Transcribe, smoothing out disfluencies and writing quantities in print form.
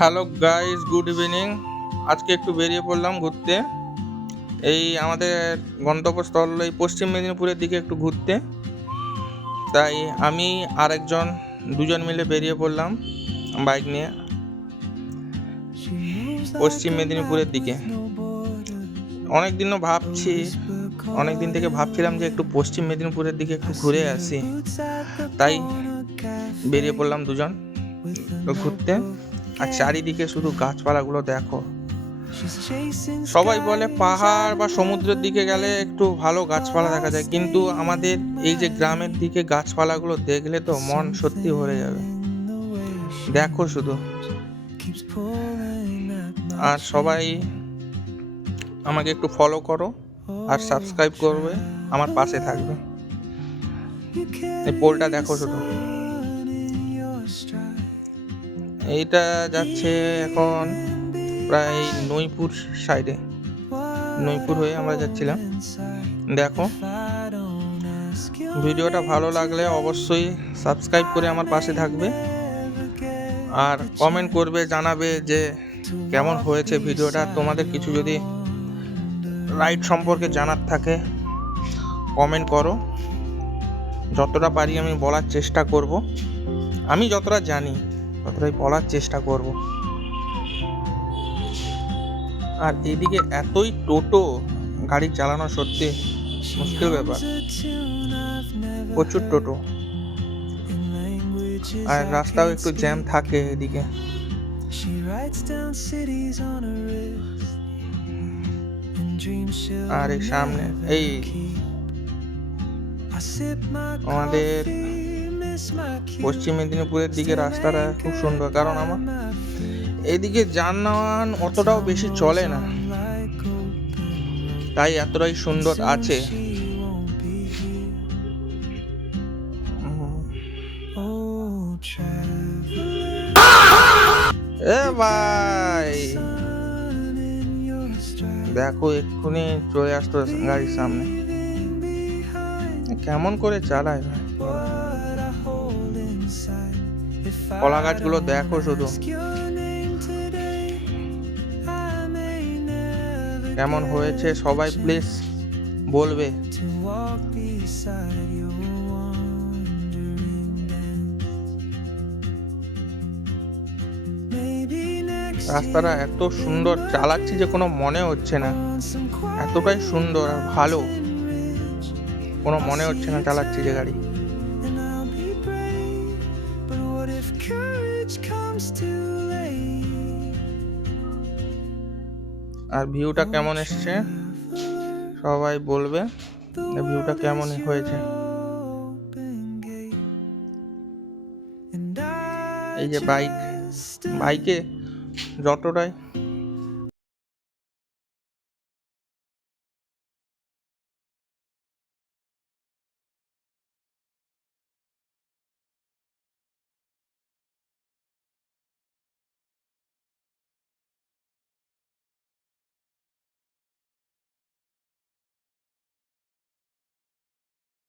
Hello guys, good evening. আজকে একটু বেরিয়ে পড়লাম ঘুরতে। এই আমাদের গন্তব্যস্থল এই পশ্চিম মেদিনীপুরের দিকে একটু ঘুরতে। তাই আমি আর একজন দুজন মিলে বেরিয়ে পড়লাম বাইক নিয়ে পশ্চিম মেদিনীপুরের দিকে। অনেক দিন থেকে ভাবছিলাম যে একটু পশ্চিম মেদিনীপুরের দিকে একটু ঘুরে আসি, তাই বেরিয়ে পড়লাম দুজন ঘুরতে। আর চারিদিকে শুধু গাছপালাগুলো দেখো। সবাই বলে পাহাড় বা সমুদ্রের দিকে গেলে একটু ভালো গাছপালা দেখা যায়, কিন্তু আমাদের এই যে গ্রামের দিকে গাছপালাগুলো দেখলে তো মন সত্যি ভরে যাবে। দেখো শুধু। আর সবাই আমাকে একটু ফলো করো আর সাবস্ক্রাইব করবে, আমার পাশে থাকবে। এই পোলটা দেখো শুধু। এইটা যাচ্ছে এখন প্রায় নইপুর সাইডে, নইপুর হয়ে আমরা যাচ্ছিলাম। দেখো, ভিডিওটা ভালো লাগলে অবশ্যই সাবস্ক্রাইব করে আমার পাশে থাকবে আর কমেন্ট করবে, জানাবে যে কেমন হয়েছে ভিডিওটা। তোমাদের কিছু যদি রাইড সম্পর্কে জানার থাকে কমেন্ট করো। যতটা পারি আমি বলার চেষ্টা করব, আমি যতটা জানি ততটাই বলার চেষ্টা করব। আর এদিকে এতই টোটো গাড়ি চালানো সত্যি মুশকিল ব্যাপার, প্রচুর টোটো। আর রাস্তাও একটু জ্যাম থাকে এদিকে। আর এই সামনে এই আমাদের পশ্চিম মেদিনীপুরের দিকে রাস্তাটা খুব সুন্দর, কারণ আমার এইদিকে যানবাহন অতটাও বেশি চলে না, তাই এতটাই সুন্দর আছে। এ ভাই দেখো, এক্ষুনি চলে আসতো গাড়ির সামনে। কেমন করে চালায় ভাই। কলা গাছগুলো দেখো শুধু কেমন হয়েছে। সবাই প্লিজ বলবে। রাস্তাটা এত সুন্দর চালাচ্ছি যে কোনো মনে হচ্ছে না, এতটাই সুন্দর আর ভালো, কোনো মনে হচ্ছে না চালাচ্ছি যে গাড়ি। আর ভিউটা কেমন এসছে সবাই বলবে, ভিউটা কেমন হয়েছে। এই যে বাইকে যতটাই